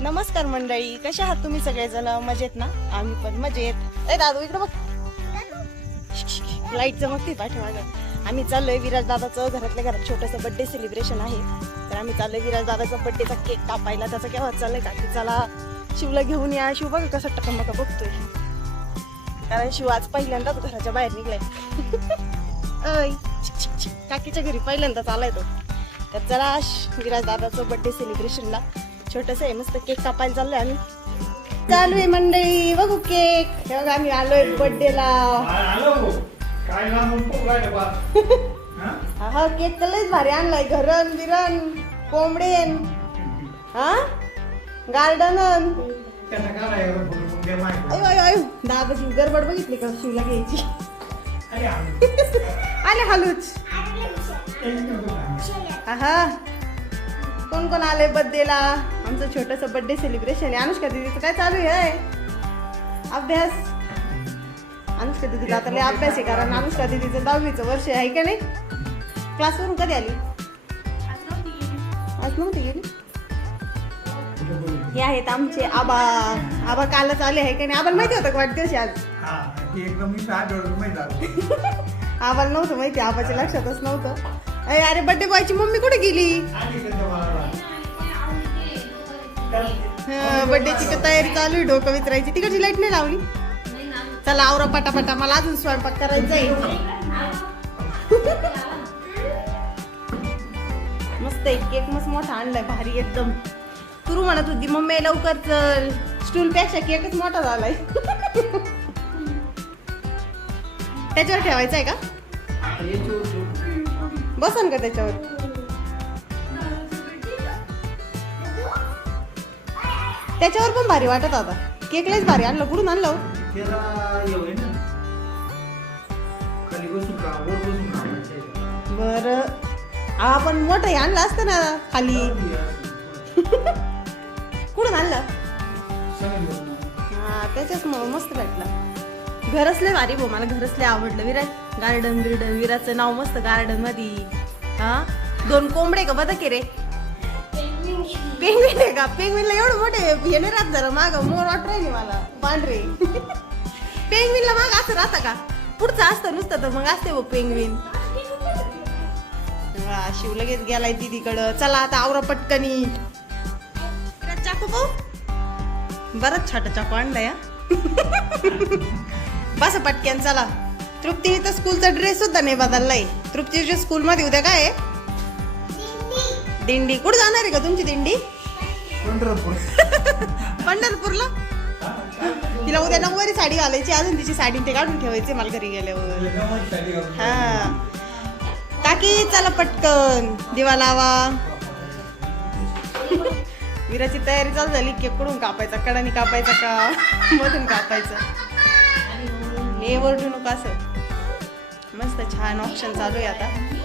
नमस्कार मंडळी कशा आहात तुम्ही सगळेजण? मजेत ना? आम्ही पण मजेत. ए दादू इकडे बघ. लाइट चमकते पाठीमागं. आम्ही चाललोय विराज दादाचं घरातल्या घरात छोटंसं बर्थडे सेलिब्रेशन आहे. तर आम्ही चाललोय विराज दादाचा बर्थडेचा केक कापायला. त्याचा केव्हा चाललंय? का की चला शिवला घेऊन या. शिव बघा कसा टकमका बघतोय. कारण शिव आज पहिल्यांदाच घराच्या बाहेर निघलाय. अय काकीच्या घरी पहिल्यांदाच आलाय तो. तर चला श- विराज दादाचं बर्थडे सेलिब्रेशनला छोटस आहे मस्त केक कापायला चाललोय आम्ही. चालू आहे मंडळी बघू केक. हे बघा आम्ही आलोय बर्थडेला आलो काय ना मग खूप राहिलं बा हा? हा केक तर लयच भारी आणलाय. घरण बिरण कोंबडेन हा? गार्डन. अयो अयो अयो. दादाची गडबड बघितली का? शिवला घ्यायची. आले हलूच. थांब. हा कोण कोण आले बर्थडेला आमचं छोटस बर्थडे सेलिब्रेशन आहे. अनुष्का दीदीचं काय चालू आहे? अभ्यास? अनुष्का दीदीला आता लय अभ्यास आहे कारण अनुष्का दीदीचं दहावीचं वर्ष आहे का नाही? क्लासवरून कधी आली? आज नव्हती गेली. हे आहेत आमचे आबा. आबा कालच आले आहे का नाही? आबाला माहिती होतं का वाटते आज. आबाला नव्हतं माहिती आबाच्या लक्षातच नव्हतं. अरे अरे बर्थडे बॉयची मम्मी कुठे गेली? बड्डेची बर्थडेची तयारी चालू आहे डोकं विचारायची तिकडची लाइट नाही लावली? चला आवरा पटापटा. मला अजून स्वयंपाक करायचा आहे. मस्त एक केक मस्त मोठा आणलाय भारी एकदम. तुरू म्हणत होती मम्मी लवकर चल. स्टूल पेक्षा केकच मोठा झालाय. त्याच्यावर ठेवायचा आहे का? बसन का त्याच्यावर? त्याच्यावर पण भारी वाटत आता केक लयच भारी आणलं. कुठून आणलं वर बरं. आपण मोठं हे आणलं असतं ना खाली. कुठून आणलं? हा त्याच्याच मग मस्त भेटला. घरच लय भारी भाऊ. मला घरच लय आवडलं. विराट गार्डन बिर्डन विराटचं नाव मस्त गार्डनमध्ये हा? दोन कोंबडे का बदक रे? पेंगविन आहे का पेंगविनला एवढं मोठे हे नाही राहत जरा माग. मोर वाट राहिली मला. पांढरे. पेंगविनला माग असं राहतं का? पुढचं असतं नुसतं तर मग असते बघ पेंगविन शिव लगेच गेलाय दीदीकडं. चला आता आवरा पटकनी. चाकू पाहू. बरंच छोटा चाकू आणलाय या बस पटक्यान चला. तृप्तीने तर स्कूलचा ड्रेस सुद्धा नाही बदललाय. तृप्तीच्या स्कूलमध्ये उद्या काय दिंडी. कुठं जाणार आहे का तुमची दिंडी? पंढरपूर. पंढरपूरला? तिला उद्या नऊवारी साडी घालायची अजून तिची साडी ते काढून ठेवायची मला घरी गेल्यावर. हा. काकी चला पटकन दिवा लावा. विराची तयारी चालू झाली केक कुठून कापायचा कडाने कापायचा का मधून कापायचा? हे वरडू नका असं. मस्त छान ऑप्शन चालू आहे आता.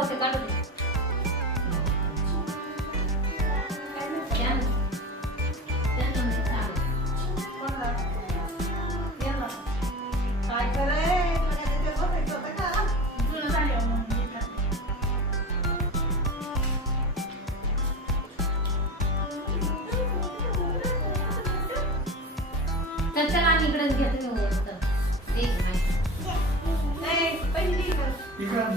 होते काढू मी चालू. हे आम्ही इकडेच घेतो मी चल. दे इकडे माहिती. इकडं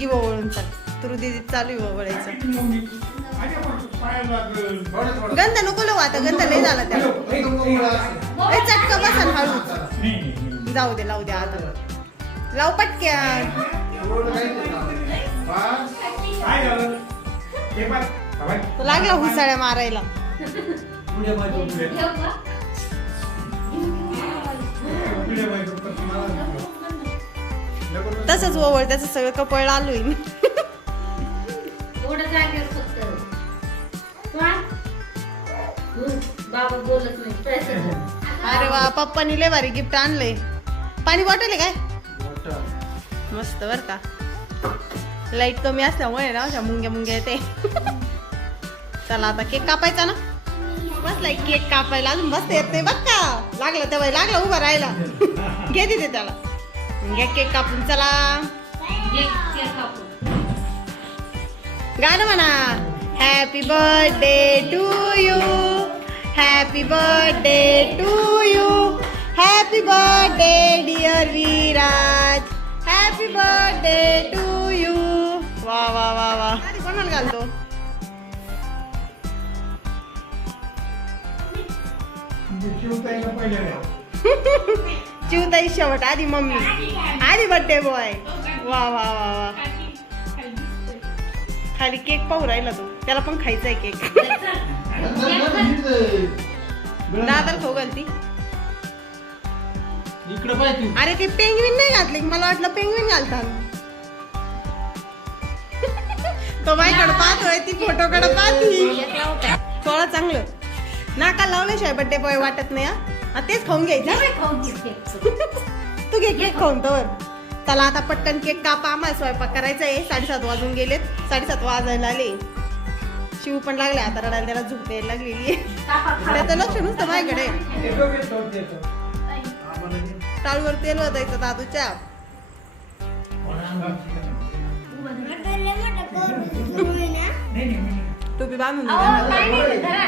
की वळून चाल. तुरु दिदी चालू आहे वळायचं गंध नको लो आता गंध लय झाला त्या एकदम उघडा चटका हळू जाऊ दे लावू दे आता. लाव पटक्या एवढं काही तो लागला हुसाळ्या मारायला तसंच ओवळ त्याचं सगळं कपळ आलोय मी थोडं जागेवर फक्त. वा. हम्म, बाबा बोलत नाही. तसं. अरे वा पप्पानी लय भारी गिफ्ट आणलंय. पाणी बॉटल आहे काय. मस्त बर का. लाइट कमी असल्यामुळे ना अशा मुंग्या मुंग्या येते. चला आता केक कापायचा ना. बसलाय केक कापायला अजून बसता येत नाही. बघ का. लागलं तेव्हा लागला उभा राहायला. घे तिथे त्याला. घ्या केक कापून चला. गाणं म्हणा. Happy birthday to you happy birthday to you happy birthday dear Viraj happy birthday to you चिवताई शेवट आधी मम्मी. आधी बर्थडे बॉय वा वा वा वा. खाली केक पाहू राहिला तो. त्याला पण खायचा आहे केक. दादाला खाऊ घालती. इकडं पाहिजे तू. अरे ते पेंगविन नाही घातले. मला वाटलं पेंगविन घालतात. तो माझ्याकडे पाहतोय ती फोटोकडे पाहती. थोडं चांगलं. नाका लावल्याशिवाय बड्डे बॉय वाटत नाही हा. हा तेच खाऊन घ्यायचं खाऊन. तू घे केक खाऊन तर चला आता पटकन केक कापा आम्हाला स्वयंपाक करायचा आहे साडेसात वाजून गेलेत साडेसात वाजायला आले शिव पण लागले आता रडायला त्याला झोप यायला लागलेली आहे. त्याचं लक्ष नुसतं माझ्याकडे देतो. आम्हाला. टाळूवर तेल वाजायचं दादूच्या नाही, नाही, नाही. टोपी बांधून अहो, काय. नाही होत, धरा.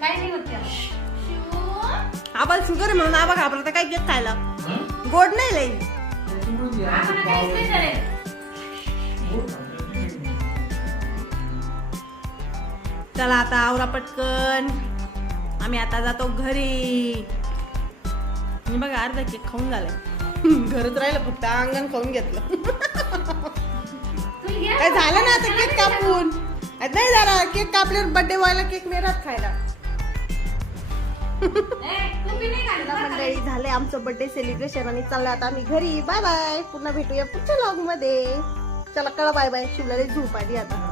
काय नाही होत त्याला. आबाला शुगर आहे म्हणून आबा घाबरता काय केक खायला हं? गोड नाही लई. हो? चला आता आवरा पटकन आम्ही आता जातो घरी मी बघा अर्धा केक खाऊन झालाय घरच राहिलं फक्त अंगण खाऊन घेतलं. काय झालं ना आता केक कापून आता नाही झाला केक कापल्यावर बर्थडे व्हायला केक नाही राहत खायला मंडळी आमचं बर्थडे सेलिब्रेशन आणि चाललं आता आम्ही घरी. बाय बाय पुन्हा भेटूया पुढच्या लॉगमध्ये. चला कळा बाय बाय शिवला झोप आली आता.